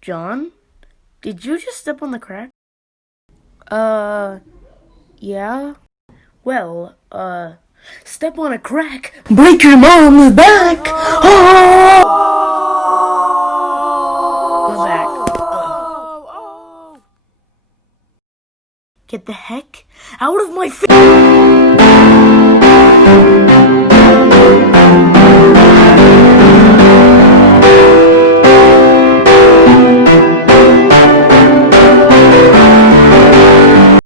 John? Did you just step on the crack? Yeah? Well, step on a crack, break your mom's back! Oh! Back. Get the heck out of my face!